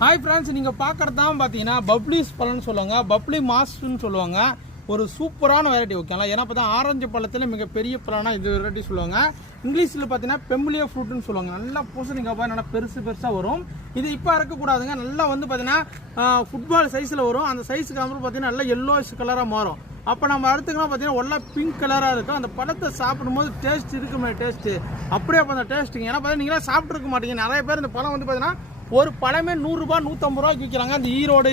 Hi friends, நீங்கள் பார்க்குறது தான் பார்த்தீங்கன்னா பப்ளிஸ் பழம்னு சொல்லுவாங்க, பப்ளி மாஸ்ன்னு சொல்லுவாங்க. ஒரு சூப்பரான வெரைட்டி ஓகேங்களா. ஏன்னா பார்த்தா ஆரஞ்சு பழத்தில் மிகப்பெரிய பழம்னா இது வெரைட்டி சொல்லுவாங்க. இங்கிலீஷில் பார்த்தீங்கன்னா பெம்பிலியா ஃப்ரூட்டுன்னு சொல்லுவாங்க. நல்லா பூசணிக்காய் நல்லா பெருசாக வரும். இது இப்போ இருக்கக்கூடாதுங்க. நல்லா வந்து பார்த்தீங்கன்னா ஃபுட்பால் சைஸில் வரும். அந்த சைஸுக்கு அப்புறம் பார்த்தீங்கன்னா நல்லா எல்லோஷ் கலராக மாறும். அப்போ நம்ம அடுத்துக்கலாம் பார்த்தீங்கன்னா ஒல்லா பிங்க் கலராக இருக்கும். அந்த பழத்தை சாப்பிடும்போது டேஸ்ட் இருக்குமே டேஸ்ட்டு அப்படியே அப்போ அந்த டேஸ்ட்டுங்க. ஏன்னா பார்த்தீங்கன்னா நீங்களாம் சாப்பிட்ருக்க மாட்டீங்க. நிறைய பேர் இந்த பழம் வந்து பார்த்தீங்கன்னா ஒரு பழமே 100 ரூபா 150 ரூபாய்க்கு விற்கிறாங்க. அந்த ஈரோடு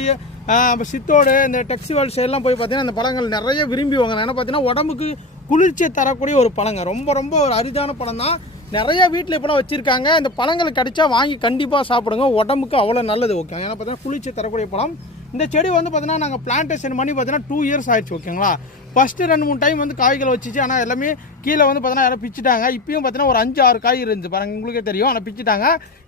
சித்தோடு இந்த டெக்ஸிவல் சைடெலாம் போய் பார்த்தீங்கன்னா அந்த பழங்கள் நிறைய விரும்பி வாங்க. ஏன்னா பார்த்தீங்கன்னா உடம்புக்கு குளிர்ச்சியை தரக்கூடிய ஒரு பழங்க. ரொம்ப ஒரு அரிதான பழம் தான். நிறைய வீட்டில் இப்போலாம் வச்சுருக்காங்க. இந்த பழங்கள் கிடைச்சா வாங்கி கண்டிப்பாக சாப்பிடுங்க. உடம்புக்கு அவ்வளோ நல்லது ஓகே. ஏன்னா பார்த்தீங்கன்னா குளிர்ச்சி தரக்கூடிய பழம். இந்த செடி வந்து பார்த்தீங்கன்னா நாங்கள் பிளான்டேஷன் பண்ணி பார்த்தீங்கன்னா 2 இயர்ஸ் ஆயிடுச்சு ஓகேங்களா. ஃபஸ்ட்டு 2-3 டைம் வந்து காய்கள் வச்சிச்சு. ஆனால் எல்லாமே கீழே வந்து பார்த்தீங்கன்னா யாரும் பிச்சுட்டாங்க. இப்பயும் பார்த்தீங்கன்னா ஒரு 5-6 காய் இருந்துச்சு பாருங்கள், உங்களுக்கே தெரியும். ஆனால் பிச்சுட்டாங்க.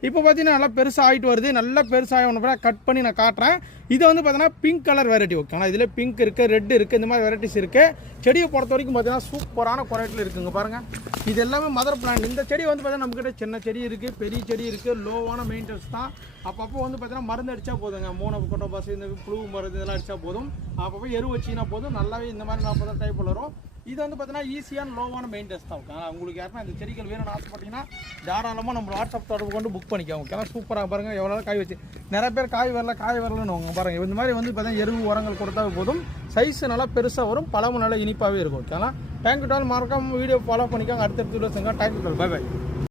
இப்போ பார்த்தீங்கன்னா நல்லா பெருசாக ஆகிட்டு வருது. நல்லா பெருசாக ஒன்று கட் பண்ணி நான் காட்டுறேன். இது வந்து பார்த்தீங்கன்னா பிங்க் கலர் வெரைட்டி ஓகேங்களா. இதில் பிங்க் இருக்குது, ரெட் இருக்குது, இந்த மாதிரி வெரைட்டிஸ் இருக்குது. செடியை பொறுத்த வரைக்கும் பார்த்தீங்கன்னா சூப்பரான குவாலிட்டியில் இருக்குங்க பாருங்கள். இது எல்லாமே மதர் பிளான்ட். இந்த செடி வந்து பார்த்தீங்கன்னா நம்மக்கிட்ட சின்ன செடி இருக்குது, பெரிய செடி இருக்குது. லோவான மெயின்டெனன்ஸ் தான். அப்பப்போ வந்து பார்த்தீங்கன்னா மருந்து அடித்தா போதுங்க. கொட்டை பாசு, இந்த புழு மருந்து இதெல்லாம் அடித்தா போதும். அப்பப்போ எரு வச்சிங்கன்னா போதும். நல்லாவே இந்த மாதிரி 40 டைப் வரும். இது வந்து பார்த்தீங்கன்னா ஈஸியான லோவான மெயின்டெனன்ஸ் தான் ஓகே. உங்களுக்கு யாருன்னா இந்த செடிகள் வேணும்னு ஆசைப்பட்டீங்கன்னா தாராளமாக நம்ம வாட்ஸ்அப் தொடர்பு கொண்டு புக் பண்ணிக்கோங்க ஓகேனா. சூப்பராக பாருங்கள் எவ்வளோ காய் வச்சு. நிறைய பேர் காய் வரலன்னு வாங்க பாருங்கள். இந்த மாதிரி வந்து பார்த்தீங்கன்னா எருவு உரங்கள் கொடுத்தா போதும். சைஸ் நல்லா பெருசாக வரும், பழமும் நல்லா இனிப்பாகவே இருக்கும் ஓகேங்களா. தேங்க்யூ டால். மறக்காம வீடியோ ஃபாலோ பண்ணிக்கோங்க. அடுத்தடுத்து வீடியோஸ் தேங்க்யூ டால். Bye by.